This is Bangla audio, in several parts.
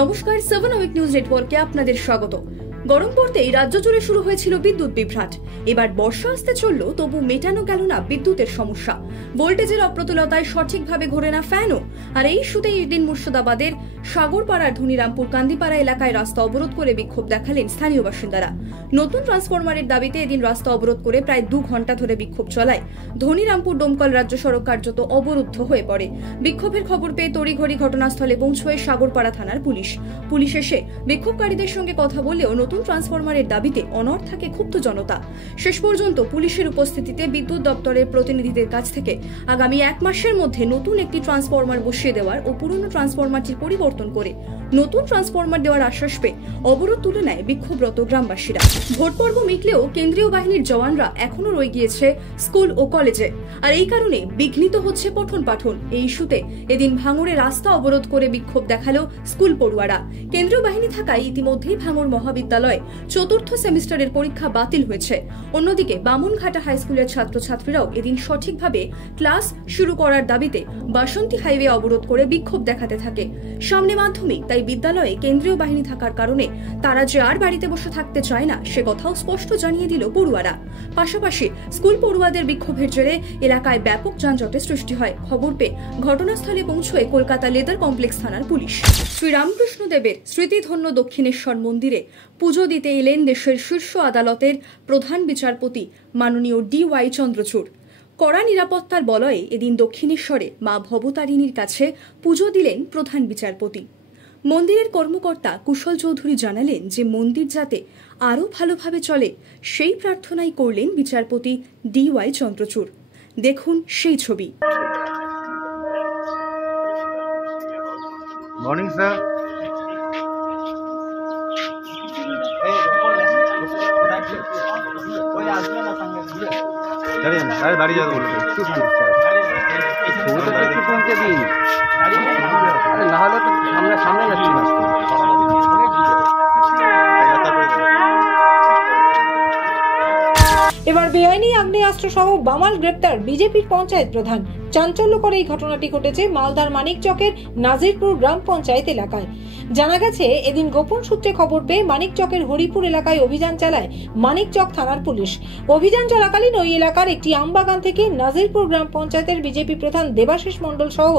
নমস্কার, 7 উইক নিউজ নেটওয়ার্কে আপনাদের স্বাগত। গরম পড়তেই রাজ্য জুড়ে শুরু হয়েছিল বিদ্যুৎ বিভ্রাট। এবার বর্ষা আসতে চলল, তবু মেটানো গেল না বিদ্যুতের সমস্যা। ভোল্টেজের অপ্রতুলতায় সঠিকভাবে ঘোরে না ফ্যানও। আর এই ইস্যুতেই এদিন মুর্শিদাবাদের সাগরপাড়ার ধনিরামপুর কান্দিপাড়া এলাকায় রাস্তা অবরোধ করে বিক্ষোভ দেখালেন স্থানীয় বাসিন্দারা। নতুন ট্রান্সফরমারের দাবিতে এদিন রাস্তা অবরোধ করে প্রায় 2 ঘন্টা ধরে বিক্ষোভ চলায় ধনিরামপুর ডোমকল রাজ্য সড়ক কার্যত অবরুদ্ধ হয়ে পড়ে। বিক্ষোভের খবর পেয়ে তড়িঘড়ি ঘটনাস্থলে পৌঁছয় সাগরপাড়া থানার পুলিশ এসে বিক্ষোভকারীদের সঙ্গে কথা বলেও নতুন ট্রান্সফরমারের দাবিতে অনড় থাকে ক্ষুব্ধ জনতা। শেষ পর্যন্ত পুলিশের উপস্থিতিতে বিদ্যুৎ দপ্তরের প্রতিনিধিদের কাছ থেকে আগামী 1 মাসের মধ্যে নতুন একটি ট্রান্সফরমার বসিয়ে দেওয়ার ও পুরনো ট্রান্সফরমারটি পরিবর্তন করে নতুন ট্রান্সফরমার দেওয়ার আশ্বাস পেয়ে অবরোধ তুলে নেয় বিক্ষোভরত গ্রামবাসীরা। ভোট পর্ব মিটলেও কেন্দ্রীয় বাহিনীর জওয়ানরা এখনো রয়ে গিয়েছে স্কুল ও কলেজে, আর এই কারণে বিঘ্নিত হচ্ছে পঠন পাঠন। এই ইস্যুতে এদিন ভাঙড়ে রাস্তা অবরোধ করে বিক্ষোভ দেখালো স্কুল পড়ুয়ারা। কেন্দ্রীয় বাহিনী থাকায় ইতিমধ্যেই ভাঙড় মহাবিদ্যালয়ে 4র্থ সেমিস্টারের পরীক্ষা বাতিল হয়েছে। অন্যদিকে বামুনঘাটা হাই স্কুলের ছাত্রছাত্রীরাও এদিন সঠিকভাবে ক্লাস শুরু করার দাবিতে বাসন্তী হাইওয়ে অবরোধ করে বিক্ষোভ দেখাতে থাকে। সামনে মাধ্যমিক, তাই বিদ্যালয়ে কেন্দ্রীয় বাহিনী থাকার কারণে তারা যে আর বাড়িতে বসে থাকতে চায় না সে কথাও স্পষ্ট জানিয়ে দিল পড়ুয়ারা। পাশাপাশি স্কুল পড়ুয়াদের বিক্ষোভের জেরে এলাকায় ব্যাপক যানজটের সৃষ্টি হয়। খবর পেয়ে ঘটনাস্থলে পৌঁছয় কলকাতা লেদার কমপ্লেক্স থানার পুলিশ। শ্রীরামকৃষ্ণ দেবের স্মৃতিধন্য দক্ষিণেশ্বর মন্দিরে পুজো দিতে এলেন দেশের শীর্ষ আদালতের প্রধান বিচারপতি মাননীয় DY চন্দ্রচূড়। কড়া নিরাপত্তার বলয়ে এদিন দক্ষিণেশ্বরে মা ভবতারিণীর কাছে পুজো দিলেন প্রধান বিচারপতি। মন্দিরের কর্মকর্তা কুশল চৌধুরী জানালেন যে মন্দির যাতে আরও ভালোভাবে চলে সেই প্রার্থনাই করলেন বিচারপতি DY চন্দ্রচূড়। দেখুন সেই ছবি। Morning sir. দাঁড়িয়ে যাবো না হলে তো সামনে যাচ্ছি না। এবার বেআইনি আগ্নেয়াস্ত্র সহ বামাল গ্রেপ্তার বিজেপির পঞ্চায়েত প্রধান। চাঞ্চল্যকর এই ঘটনাটি ঘটেছে মালদার মানিকচকের নাজিরপুর গ্রাম পঞ্চায়েত এলাকায়। জানা গেছে, এদিন গোপন সূত্রে খবর পেয়ে মানিকচকের হরিপুর এলাকায় অভিযান চালায় মানিকচক থানার পুলিশ। অভিযান চলাকালীন ওই এলাকার একটি আমবাগান থেকে নাজিরপুর গ্রাম পঞ্চায়েতের বিজেপি প্রধান দেবাশিস মণ্ডল সহ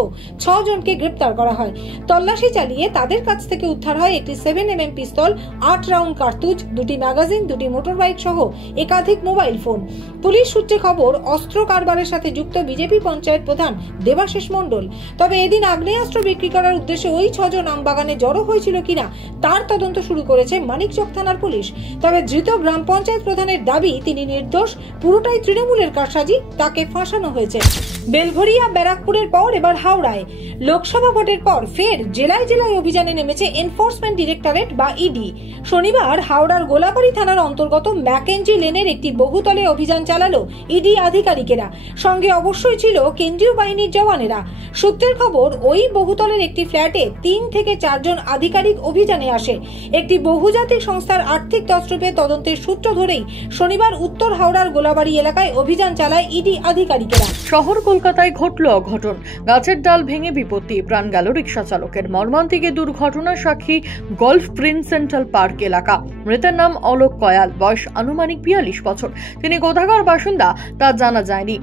6 জনকে গ্রেপ্তার করা হয়। তল্লাশি চালিয়ে তাদের কাছ থেকে উদ্ধার হয় একটি 7mm পিস্তল, 8 রাউন্ড কার্তুজ, 2টি ম্যাগাজিন, 2টি মোটরবাইক সহ একাধিক মোবাইল ফোন। পুলিশ সূত্রে খবর, অস্ত্র কারবারের সাথে যুক্ত বিজেপি পঞ্চায়েত প্রধান দেবাশিস মণ্ডল। তবে এদিন আগ্নেয়াস্ত্র বিক্রি করার উদ্দেশ্যে ওই 6 জন আমবাগানে জড়ো হয়েছিল কিনা তার তদন্ত শুরু করেছে মানিকচক থানার পুলিশ। তবে ধৃত গ্রাম পঞ্চায়েত প্রধানের দাবি তিনি নির্দোষ, পুরোটাই তৃণমূলের কারসাজি, তাকে ফাঁসানো হয়েছে। বেলঘরিয়া ব্যারাকপুরের পর এবার হাওড়ায় লোকসভা ভোটের পর ফের জেলায় জেলায় অভিযানে নেমেছে এনফোর্সমেন্ট ডিরেক্টরেট বা ইডি। শনিবার হাওড়ার গোলাবাড়ি থানার অন্তর্গত ম্যাকেঞ্জি লেনের একটি বহুতলে অভিযান চালালো ইডি আধিকারিকেরা। সঙ্গে অবশ্যই ছিল কেন্দ্রীয় বাহিনীর জওয়ানেরা। সূত্রের খবর, ওই বহুতলের একটি ফ্ল্যাটে 3 থেকে 4 জন আধিকারিক অভিযানে আসে। একটি বহুজাতিক সংস্থার আর্থিক তছরূপে তদন্তের সূত্র ধরেই শনিবার উত্তর হাওড়ার গোলাবাড়ি এলাকায় অভিযান চালায় ইডি আধিকারিকেরা। শহর কলকাতায় ঘটল অঘটন। গাছের ডাল ভেঙে বিপত্তি, প্রাণ গেল রিকশা চালকের। মর্মান্তিক দুর্ঘটনার সাক্ষী গল্ফ প্রিন্স সেন্ট্রাল পার্ক এলাকা। মৃতের নাম অলোক কয়াল, বয়স আনুমানিক 42 বছর। তিনি কোথাকার বাসিন্দা তা জানা যায়নি।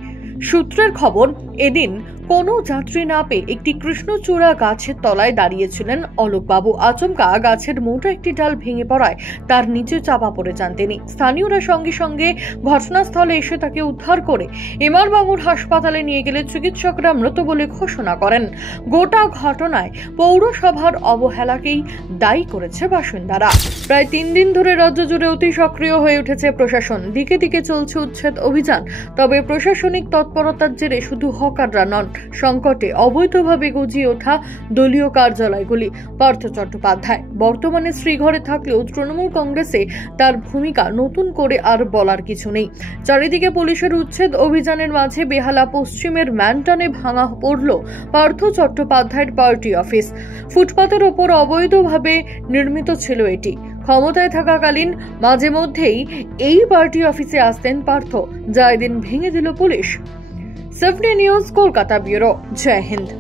সূত্রের খবর, এদিন কোনো যাত্রী না পেয়ে একটি কৃষ্ণচূড়া গাছের তলায় দাঁড়িয়েছিলেন অলোকবাবু। আচমকা গাছের মোটা একটি ডাল ভেঙে পড়ায় তার নিচে চাপা পড়ে যান তিনি। স্থানীয়রা সঙ্গে সঙ্গে ঘটনাস্থলে এসে তাকে উদ্ধার করে এমআর-বাঙুর হাসপাতালে নিয়ে গেলে চিকিৎসকরা মৃত বলে ঘোষণা করেন। গোটা ঘটনায় পৌরসভার অবহেলাকেই দায়ী করেছে বাসিন্দারা। প্রায় 3 দিন ধরে রাজ্য জুড়ে অতি সক্রিয় হয়ে উঠেছে প্রশাসন। দিকে দিকে চলছে উচ্ছেদ অভিযান। তবে প্রশাসনিক তৎপরতার জেরে শুধু হকাররা নন, সংকটে অবৈধভাবে গজিয়ে ওঠা দলীয় কার্যালয়গুলি। পার্থ চট্টোপাধ্যায় বর্তমানে শ্রীঘরে থাকলেও তৃণমূল কংগ্রেসে তার ভূমিকা নতুন করে আর বলার কিছু নেই। চারিদিকে পুলিশের উচ্ছেদ অভিযানের মাঝে বেহালা পশ্চিমের ম্যানটনে ভাঙা পড়ল পার্থ চট্টোপাধ্যায়ের পার্টি অফিস। ফুটপাতের ওপর অবৈধভাবে নির্মিত ছিল এটি। ক্ষমতায় থাকাকালীন মাঝে মধ্যেই এই পার্টি অফিসে আসতেন পার্থ, যা এদিন ভেঙে দিল পুলিশ। 7 নিউজ কলকাতা ব্যুরো। জয় হিন্দ।